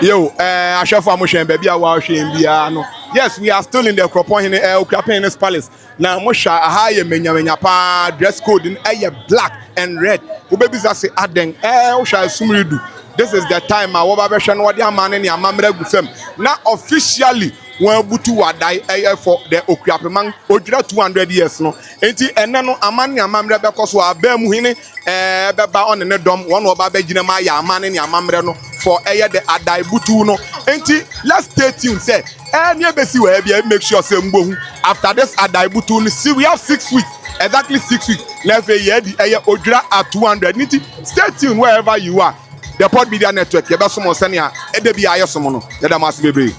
Yo, Ashafa Moshe and Baby Awashi and Biano. Yes, we are still in the Kropon in Ukraine's palace. Now, Mosha, a higher menya dress code in air black and red. Who babies are say, Aden, Osha Sumridu. This is the time I was version what your man and your mamma with them. Now, officially, when Butu die for the Okrapeman, Ojra 200 years. No, ain't it? And then Amani and Mamma because we are Bemuhine, Baba on the dom, one of Baba Jinamaya, man and your mamma for the Adai Butu. No, ain't it? Let's stay tuned, say. And you make sure say after this Adai Butu, see, we have 6 weeks. Exactly 6 weeks. Let's say, yeah, the Ojra at 200. Stay tuned wherever you are. The Pod Media Network, you better someone send ya, EDBI someone, that must be brave.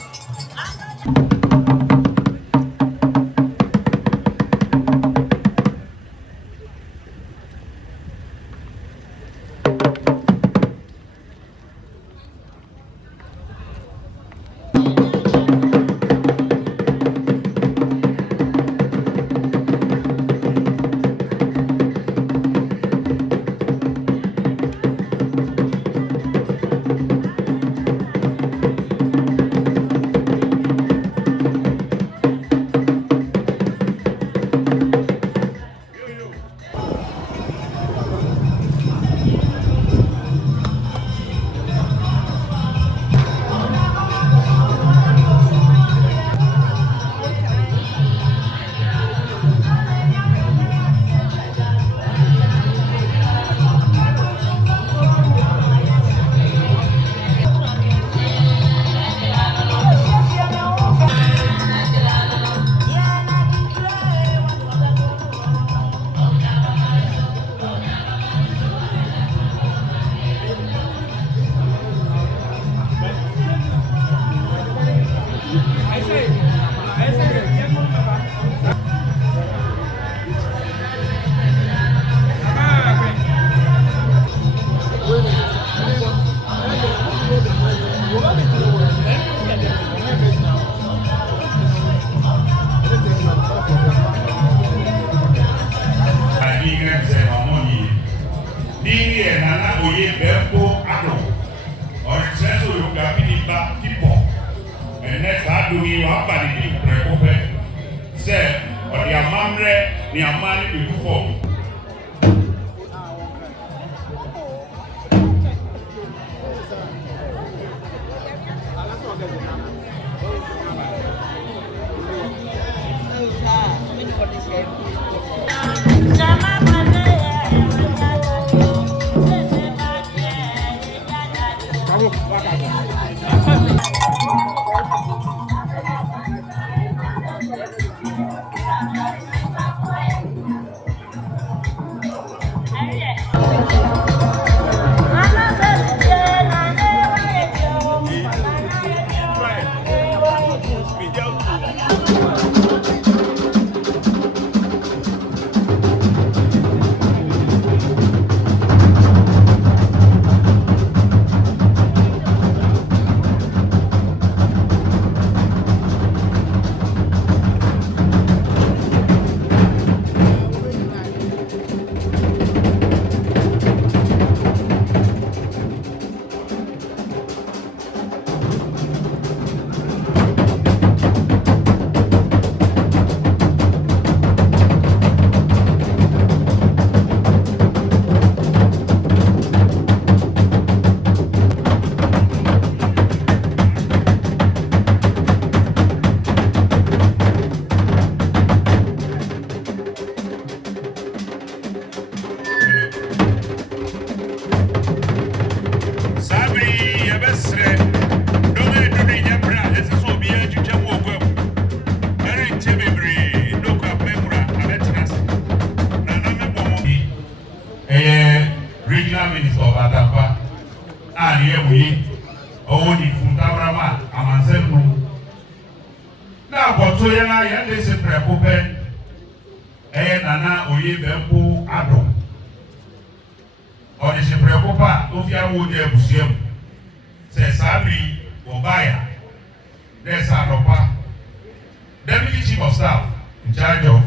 Deputy Chief of Staff in charge of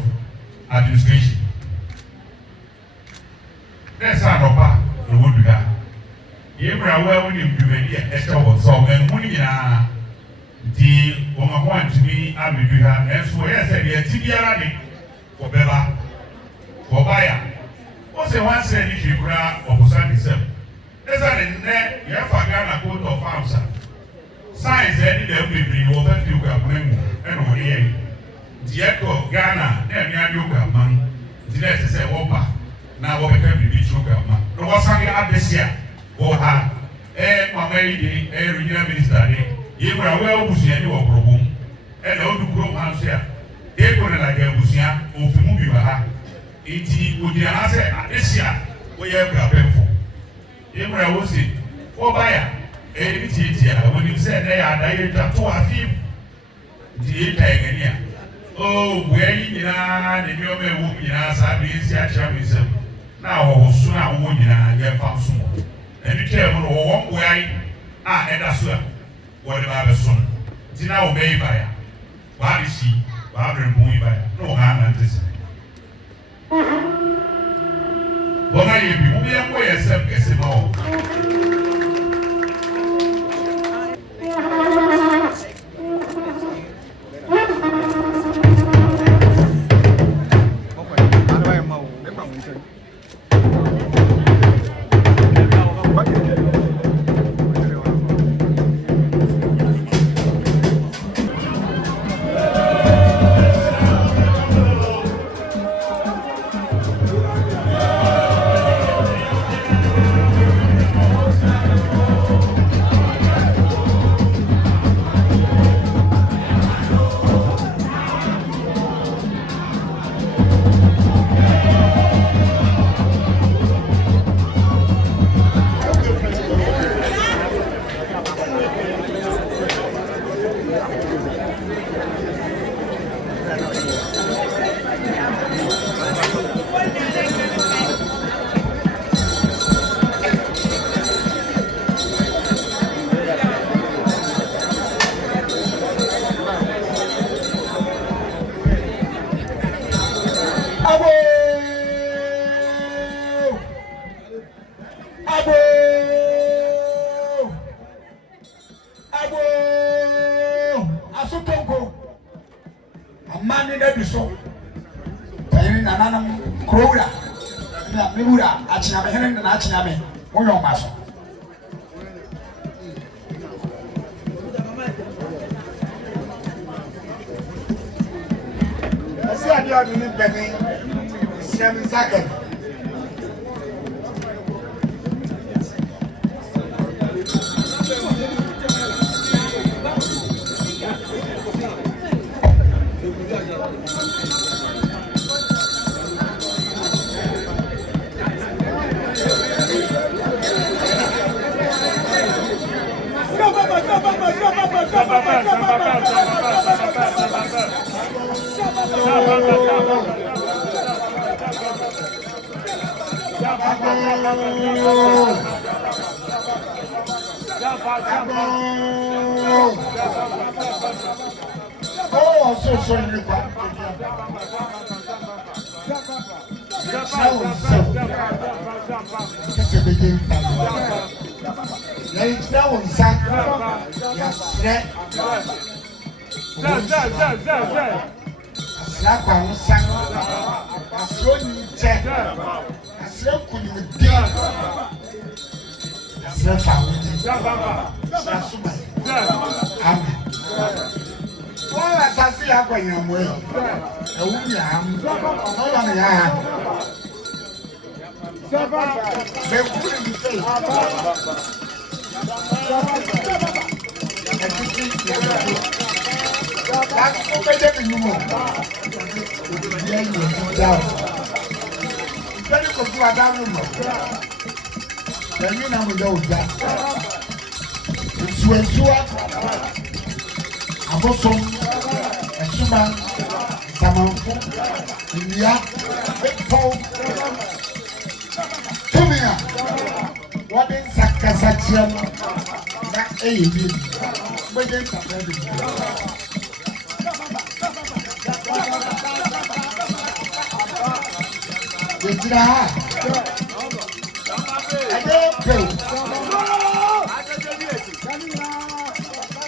administration. That's our papa, the wood. were well when you be extra was so and money the woman want to be I will do her and so yes the TBR for Bella for buyer. What's the one said if you grab or Sunday self? There's a net you have a Ghana coat of arms. Science any day will be over to Gabon and on the end. The echo Ghana, then you man. The next is a whopper. Now what can be true, man. No what's happening this year? Go hard. Mama, regional minister, you were well with any or problem. And all the grown house here. They go like a Busia or Fumubiha. It would be answer this year. We have a painful. You were was it. For buyer. When you said they are diet to a few. The oh, where you are, the new woman, Sabi, Siachamism. Now, soon I won't get found soon. And you tell me one way, and that's what about the son. Tina obey by her. Why is she? Barbara Boy by her. No harm and this. What are you? You be a way yourself, guess it all.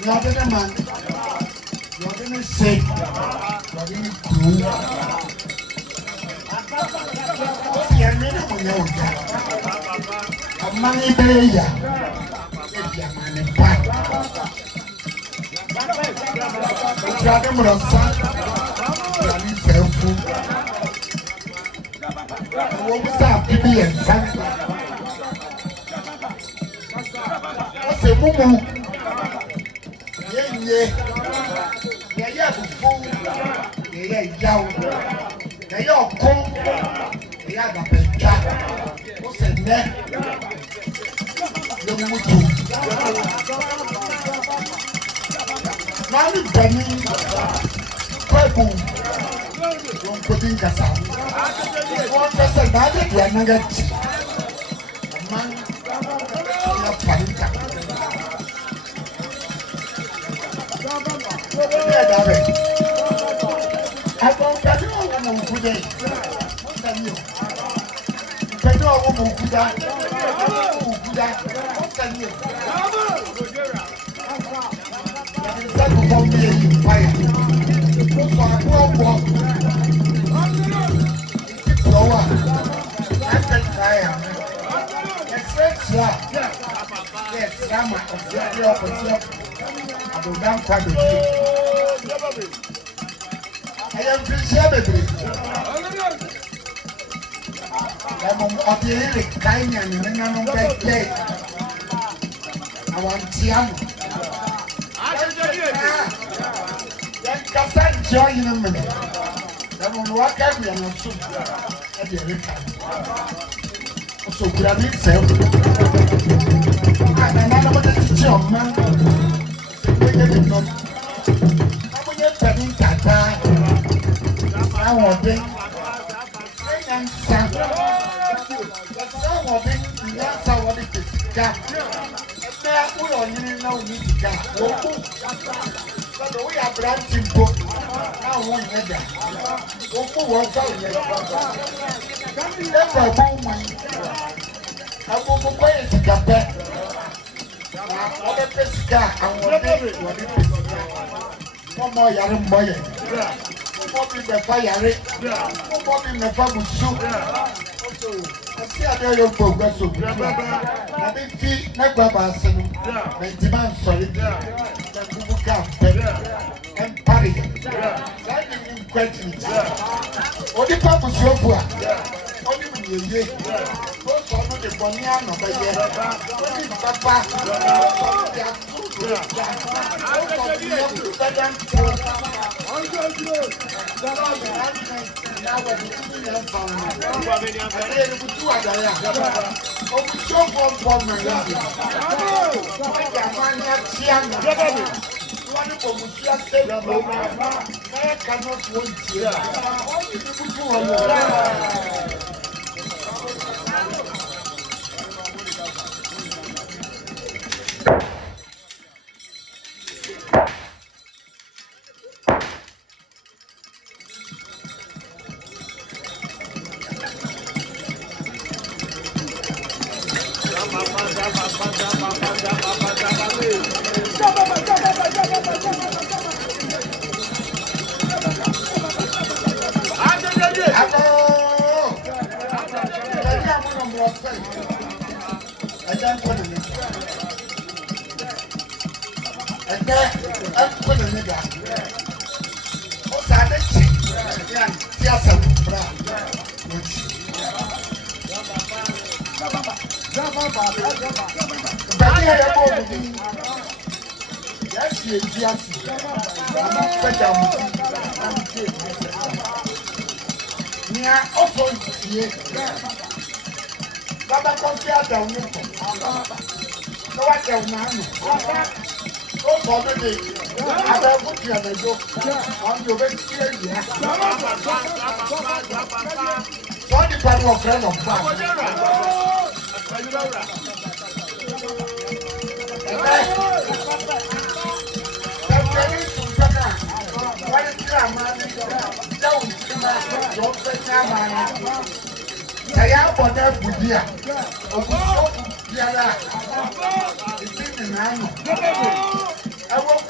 You're the man. You're the sick. You're the cool. You're the money player. You're money back. You're the son. You're the self-food. You're stop giving and something. What's a mumu? Yeah, fool. Yeah, yow. Yeah, cool. Yeah, the picture. What's a neck? You move to. Now, Benny, purple. Don't put in Casa. One person, another, the another. Man, you're Panita. I don't know who they are. I know who that. I am preserved. I'm of the kind and then I'm back there. I want Tiam. Then Cassan join in a minute. Then on walk every and soon at the other time. So grab itself. And another one to jump, man. I want it. And some of it, that's how it is. We don't even know this guy. But we are branching book. Now we need that. Who was out there? Never woman. I will go away to the bed. What a pesca, and what it is. No more young boy. Bobby the fire, Bobby the family soup. I see a very progress of I think feet never pass and demand solid. Then people come and party. That didn't question it. What the papa so far? Only when you get those are not the Boniano, but yet, only Papa.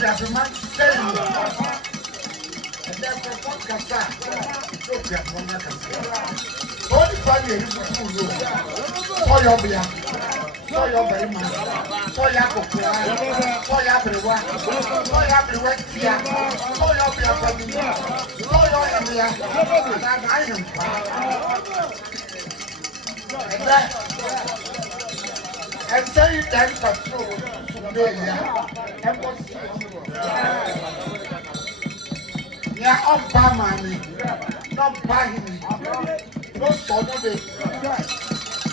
Okuapeman stay. And then for one kasa, Okuapeman kasa. All the family is good. For your beer, for your very much, for your cooker, for your brewer, for your brewer, for your beer family, for your area, and I am. And say you can control today, and what's yeah, I'm buying not buying me, no son of it.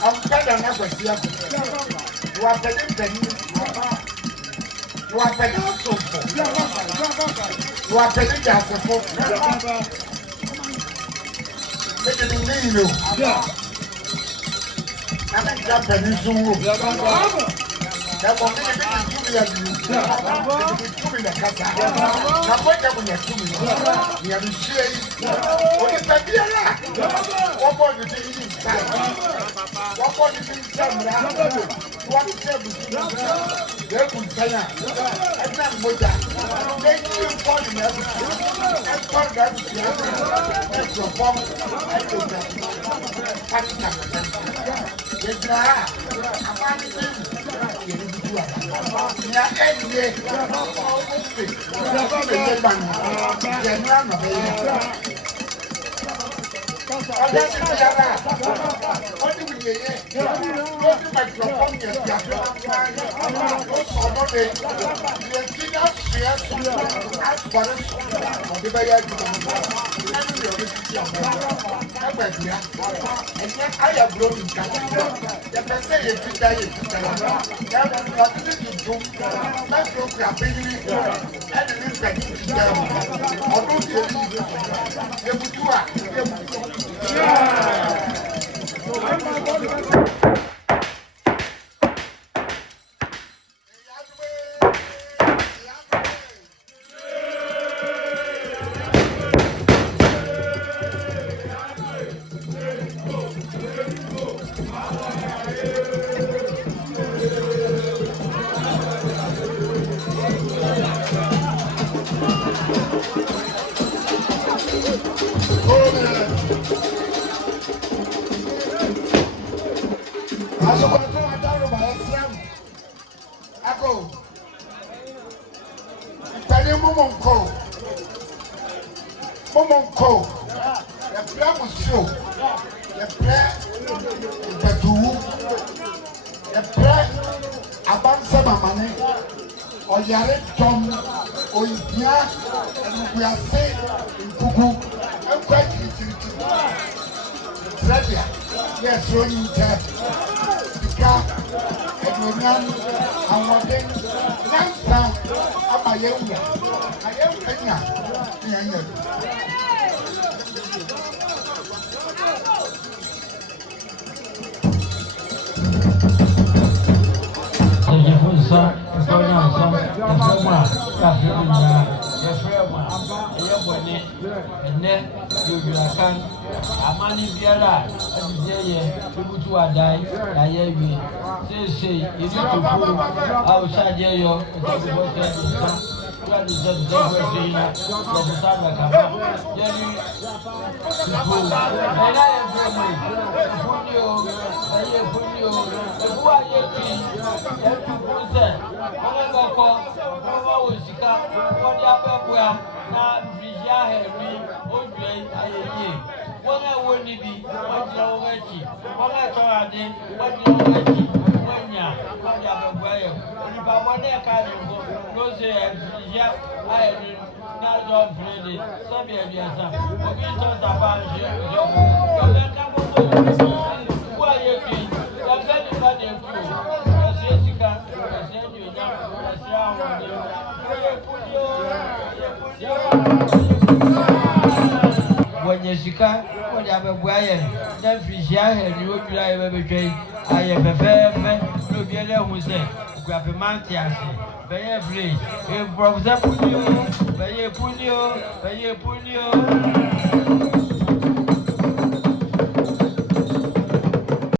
I'm better than ever. You are better than you are better so you are better than make it mean you. I'm not jumping Zoom. That will be the Kata. Now, what have we got to me? We have been sharing. What is that? What was the thing inside? What was the thing inside? What is that? They could say, I'm not with that. They keep calling everything. And call that. That's your bomb. I do that. I have grown in Canada. The person is Momonko, the plan was show, the plan, the two, the plan, about some money, or Yare Tom, or India, and we are saying in Kuku, and quite utility. Yes, running tap, the car, and we run, and one day, Nansa, and my young, I am Kenya. Amani biara adije tubutu adai na yewi say you need to go outside yo to go to what is the thing that the time come jerry go and I am funio who are you every person when go call we sika what ya pepwa na bia heri odwe ayeyi wọ́n ẹ̀ wo níbi wọ́n ti lọ́wọ́ ẹ̀kì wọ́n ẹ̀ tọ́ adé wọ́n ti lọ́wọ́ ẹ̀kì wọ́n yà wọ́n di àbẹ̀bọ̀ ẹ̀yọ̀ nípa wọ́n ẹ̀ ká ìrìnkò ló ṣe ẹ̀fìyà ayẹ̀rí náà bìrìlì sẹ́bi ẹ̀bí ẹ̀sán òbí tó dàbà ṣe ìjọba ọ̀bẹ ká gbogbo ìwú ayé kì í ẹgbẹ́ nípa ní èkó ẹ̀sìn èsìká ẹ̀sìn ẹ̀yọ̀ ìjà ẹ̀sìn àwọn when you sika, what you have a wire, then fish here, and you will be able to trade. I have a fair man, no better who said, grab a mantias, very free. If Professor Punio, very punio, very punio.